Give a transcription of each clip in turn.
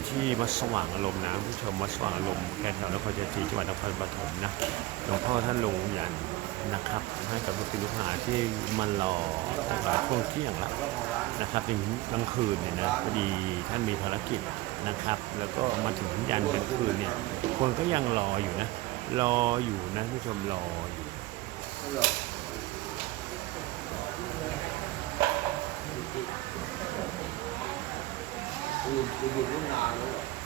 ู่ที่วัดสว่างอารมณ์นะผู้ชมวัดสว่างอารมณ์แค่แถวนครชัยศรีจังหวัดนครปฐมนะหลวงพ่อท่านลงยันนะครับให้กับลูกศิษย์ลูกหาที่มารอตั้งแต่ช่วงเที่ยงแล้วนะครับถึงกลางคืนเนี่ยนะพอดีท่านมีภารกิจนะครับ แล้วก็มาถึงยันกลางคืนเนี่ยคนก็ยังรออยู่นะ รออยู่นะผู้ชมรออยู่ Tìm 拿住了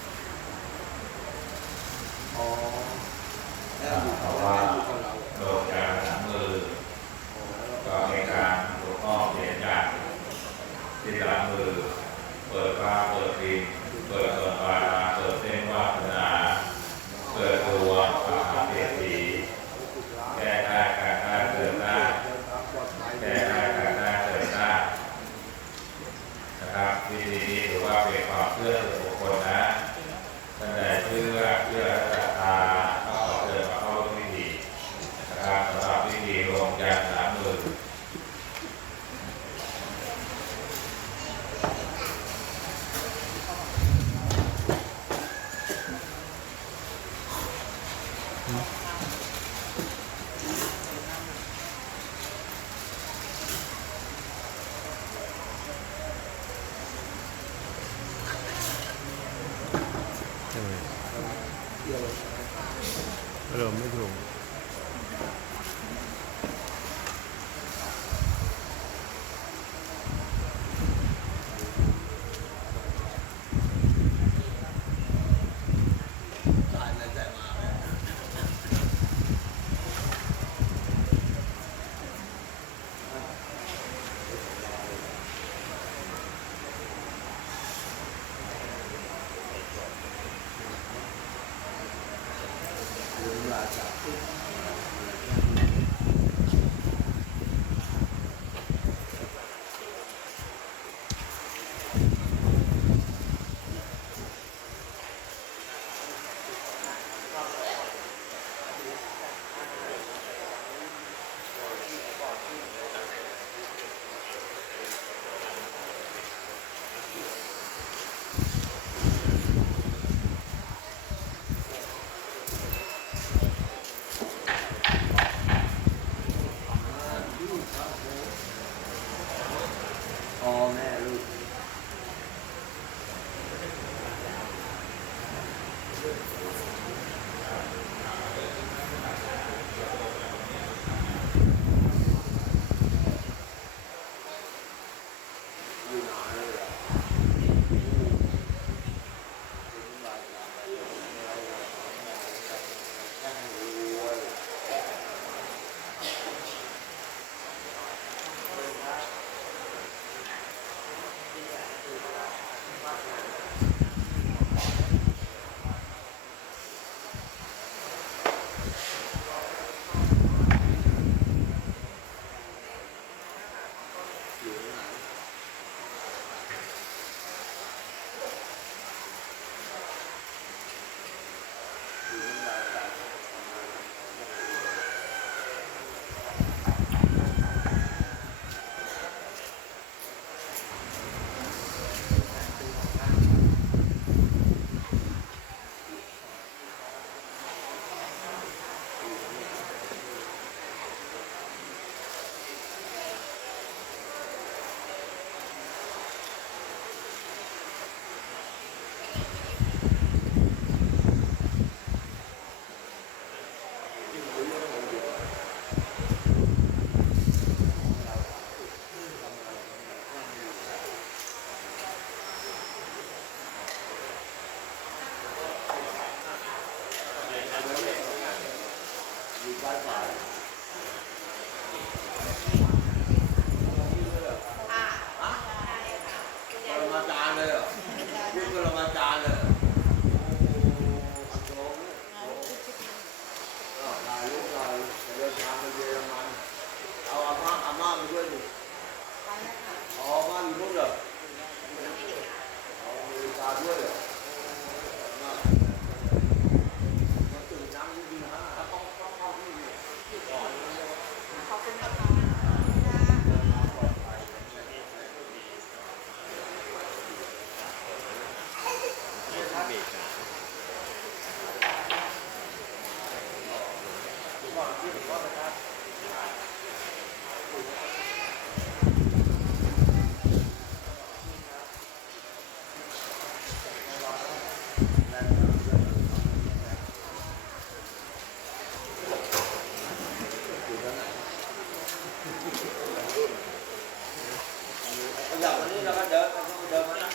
ada ada mana?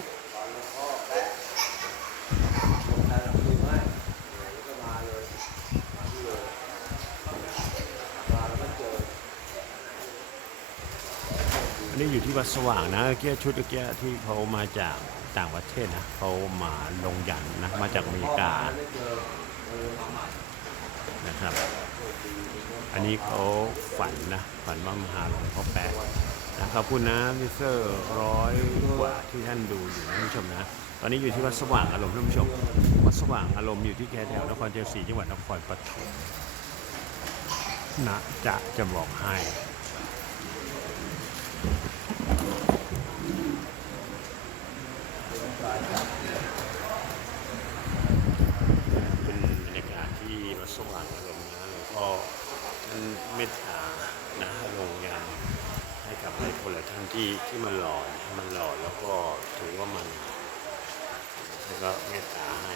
งอันนี้อยู่ที่วัดสว่างนะเกียชุดเกียที่เขามาจากต่างประเทศนะเขามาลงยันนะมาจากอเมริกานะครับ อันนี้เขาฝันนะฝันว่ามหาหลวงพ่อแปะ นะครับคุณนะมิเซอร์ร้อยกว่าที่ท่านดูอยู่ท่านผู้ชมนะ ตอนนี้อยู่ที่วัดสว่างอารมณ์ท่านผู้ชม วัดสว่างอารมณ์อยู่ที่แคแถวนครเชียงศรีจังหวัดนครปฐมนะจะจะบอกให้เป็นบรรยากาศที่วัดสว่างอารมณ์นะหลวงพ่อท่านเมต คนละท่านที่ที่มันหล่อมันหล่อแล้วก็ถือว่ามันแล้วก็เมตตาให้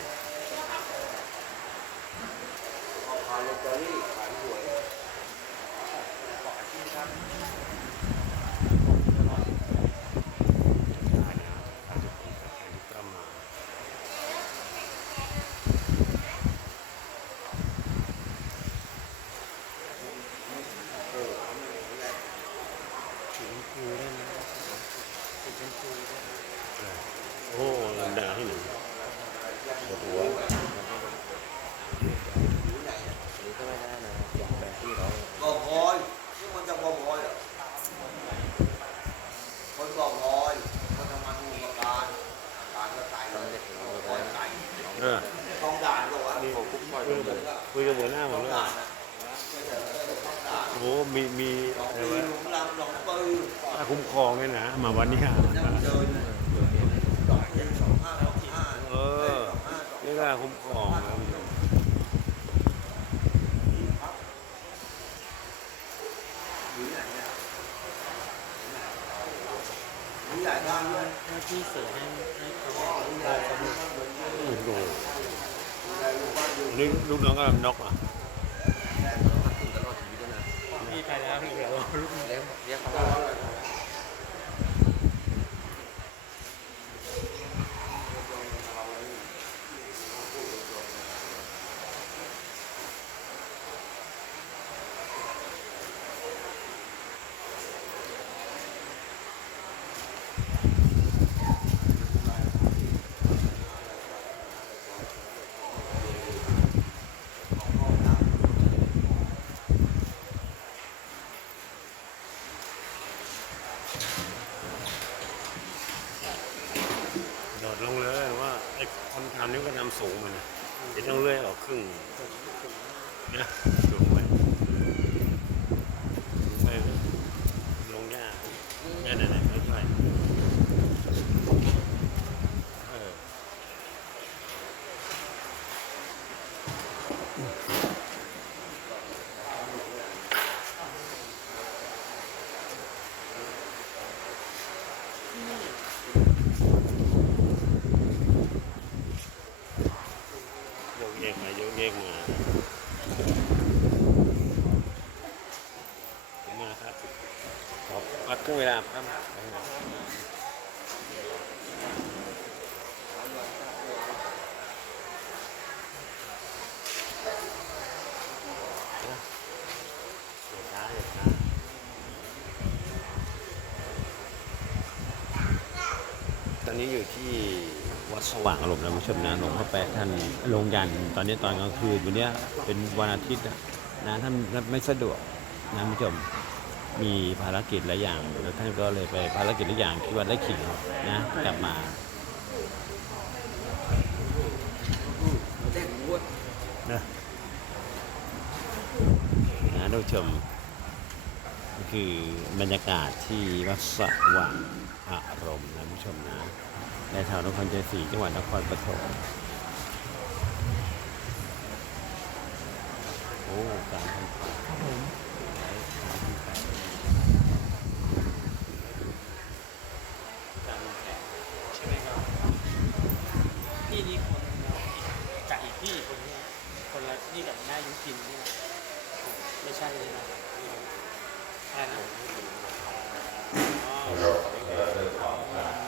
รูกน้องก็น ช่งเวลาค่ำตอนนี้อยู่ที่วัดสว่างอารมณ์นะผู้ชมนะหลวงพ่อแปะท่านลงยัน ตอนนี้ตอนกลางคืนวันนี้เป็นวันอาทิตย์นะท่านไม่สะดวกนะผู้ชม มีภารกิจหลายอย่างแล้วท่านก็เลยไปภารกิจหลายอย่างที่วัดไร่ขิงนะกลับมานะนะท่านผู้ชมคือบรรยากาศที่วัดสว่างอารมณ์นะผู้ชมนะในแถวนครเชียงศรีจังหวัดนครปฐมโอ้การทำ กินนี่นะไม่ใช่เลยนะแค่หนูอ๋อ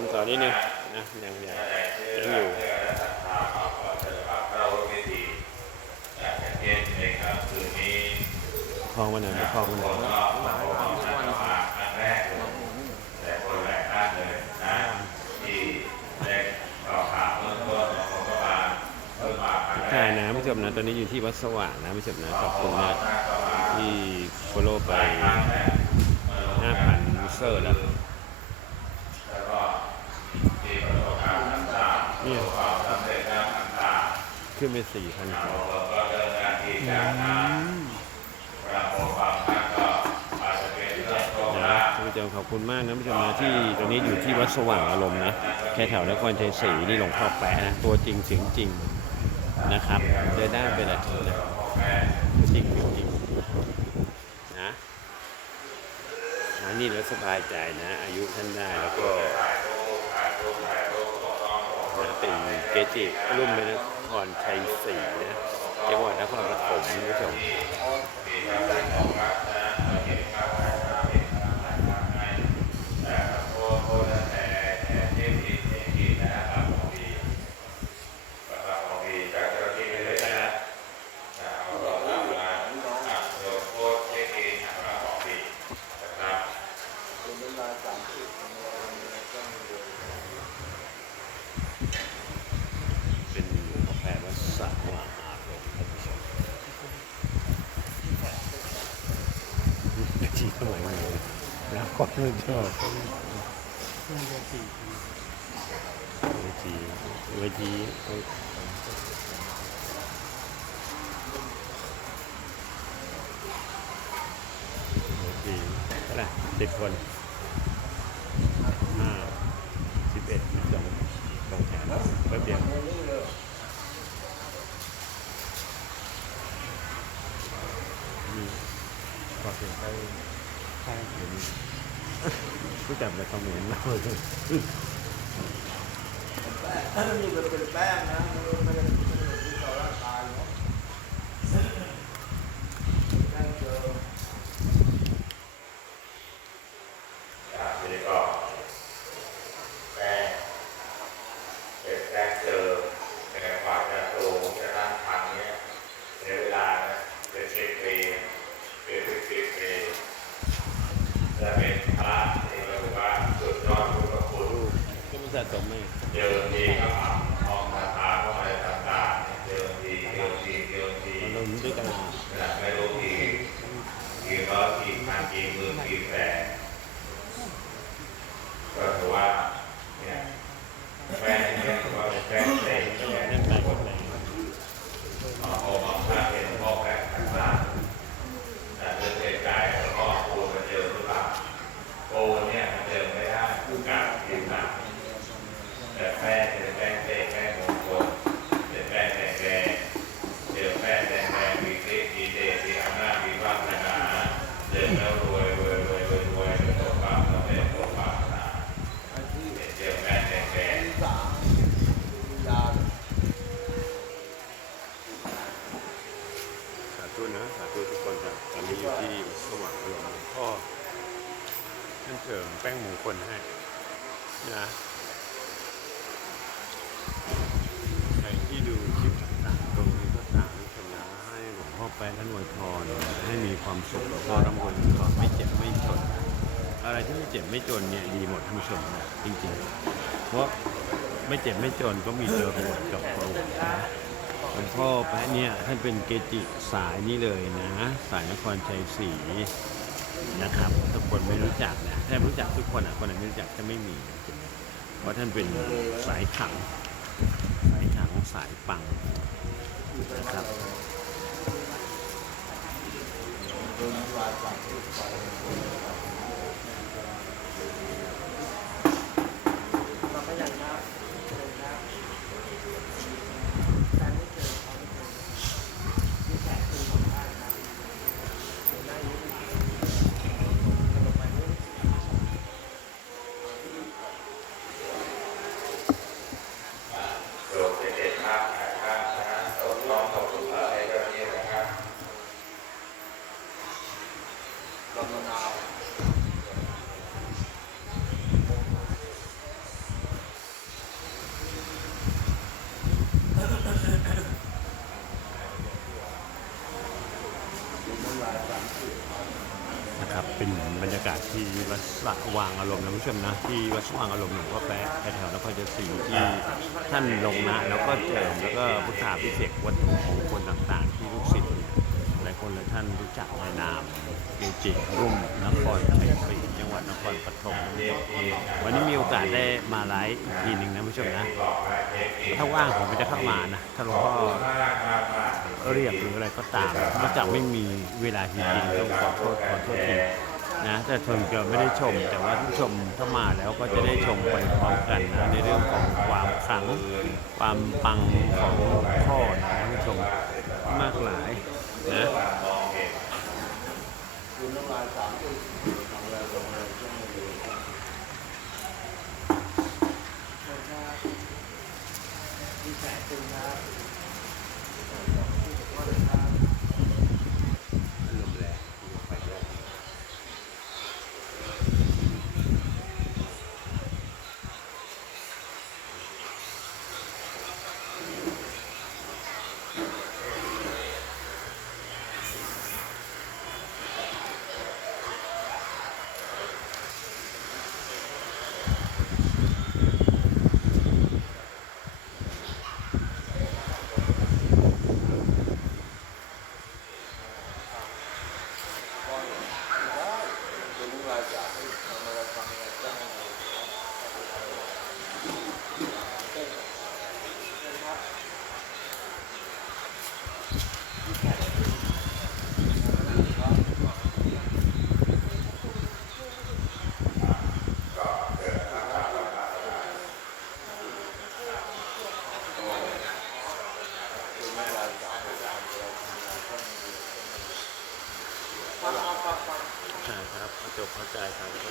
ทำต่อนิดนึงนะยังยังยังอยู่คลองวันไหนไม่คลองวันไหนถ่ายนะผู้ชมนะ ตอนนี้อยู่ที่วัดสว่างนะไม่จบนะ ขอบคุณนะที่โฟโล่ไป5,000เซอร์แล้ว นี่ขึ้นไปสี่พันกว่าผู้ชมขอบคุณมากนะผู้ชมนะที่ตรงนี้อยู่ที่วัดสว่างอารมณ์นะแค่แถวนครชัยศรีนี่หลวงพ่อแปะนะตัวจริงเสียงจริงนะครับได้ได้ไปเลยนะจริงจริงนะนี่แล้วสบายใจนะ อายุท่านได้แล้วก็ เป็นเกจิรุ่มเป็นนครชัยศรีนะจังหวัดนครปฐมคุณผู้ชม คุณน้ำลายสามสิบของเราเนี่ยก็ไม่เยอะ เป็นกาแฟวัดสว่างอารมณ์ท่านผู้ชมกะทิสมัยใหม่ คนไม่ชอบเวทีเวทีเวทีเวทีเท่าไหร่สิบคนห้าสิบเอ็ดสิบสองสองแถวแป๊บเดียว ไม่รู้เลย มีพอเพียงใกล้ ใช่ เดี๋ยวนี้ผู้ จะต่คอมเมนต์เราเลยแป้งนี่แบบเป็นแป้งนะไม่ได้ไม่ได้ที่ต่อร่างกายเนาะแป้งเจอ จากนี้ก็แป้งเป็นแป้งเจอแต่กว่าจะโตจะตั้งพันเนี้ยใช้เวลานะเป็นสิบปีเป็นสิบสิบปีและเป็นพระที่เรียกว่าสุดยอดพุทธคุณ ก็ไม่สะสมไหม เดิมทีก็ทำห้องคาถาเข้ามาในต่างๆเดิมทีเดิมทีเดิมที มันลงด้วยกัน นะไม่รู้กี่กี่ร้อยกี่พันกี่หมื่นกี่แสนก็ถือว่าเนี่ยแฟนเนี่ยก็เป็นแฟนเต็มแฟน เล่นไปก็ไป เอาโอมาพาเป็นพ่อแฟนต่างๆแต่เรื่องเสียใจแล้วก็ปูมาเจอหรือเปล่าโอเนี่ยมันเจอไม่ได้คือการกินหนักแต่แฟนเป็นแฟนเตะแฟนมงคลเป็นแฟนแดงแดงเจอแฟนแดงแดงมีฤทธิ์มีเดชมีอำนาจมีวาสนาเดินแล้วรวยรวยรวยรวยรวยเป็นตัวความสำเร็จตัวความนา ไอ้ที่ เจอแฟนแดงแดง ที่สามมียาเลย สาธุนะสาธุทุกคนครับตอนนี้อยู่ที่สว่างอารมณ์หลวงพ่อท่านเสริมแป้งมงคลให้นะใครที่ดูคลิปต่างๆตรงนี้ก็ตามกันนะให้หลวงพ่อแป๊ะท่านอวยพรให้มีความสุขแล้วก็ร่ำรวยเงินทองไม่เจ็บไม่จน อะไรที่ไม่เจ็บไม่จนเนี่ยดีหมดท่านผู้ชมนะจ ริงๆ เพราะไม่เจ็บไม่จนก็มีเจอรวยกับพระองค์นะหลวงพ่อแป๊ะเนี่ยท่านเป็นเกจิสายนี่เลยนะ สายนครชัยศรีนะครับทุกคนไม่รู้จักนะแทบรู้จักทุกคนอะคนไหนไม่รู้จักจะไม่มี เพราะท่านเป็นสายขัง สายขังสายปังนะครับโดนน้ำลายสามสิบไป เราก็ยังนะเจอนะแฟนไม่เจอเขาไม่เจอมีแขกคือของบ้านครับเดี๋ยวหน้ายุคลงไปนี่ โดด เด็ดมากครับนะตกลองตกลงให้เจ้าหน้าที่นะครับ ลำมะนาว นะครับเป็นบรรยากาศที่ วัดวางอารมณ์นะผู้ชมนะที่วัดสว่างอารมณ์หลวงพ่อแป๊ะแถวๆนครชัยศรีที่ท่านลงนะแล้วก็เจิมแล้วก็พุทธาพิเศษกวัตถุมงคลต่างๆ ที่ลูกศิษย์หลายคนหลายท่านรู้จักในนามเกจิรุ่มนครชัยศรีจังหวัดนครปฐมวันนี้มีโอกาสได้มาไลฟ์อีกทีหนึ่งนะผู้ชมนะถ้าว่างผมก็จะเข้ามานะถ้าหลวงพ่อเรียกหรืออะไรก็ตามนอกจากไม่มีเวลาจริงๆต้องขอโทษขอโทษที นะแต่ทนก็ไม่ได้ชม แต่ว่าผู้ชมถ้ามาแล้วก็จะได้ชมไปพร้อมกันนะในเรื่องของความขลังความปังของพ่อนะท่านผู้ชมมากหลาย จบเข้าใจครับ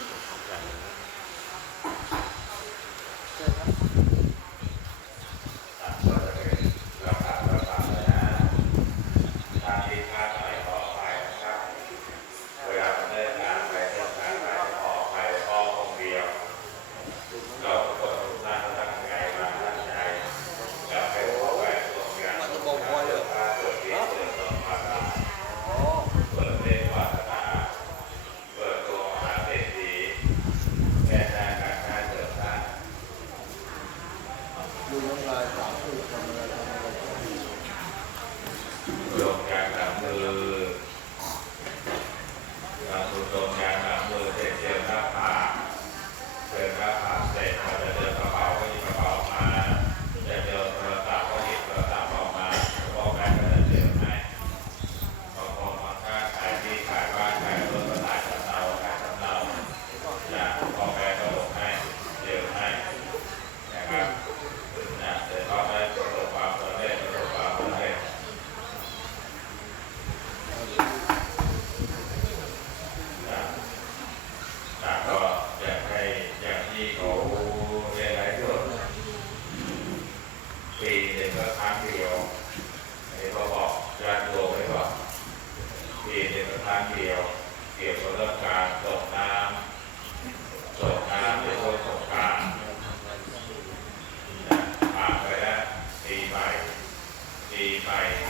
a by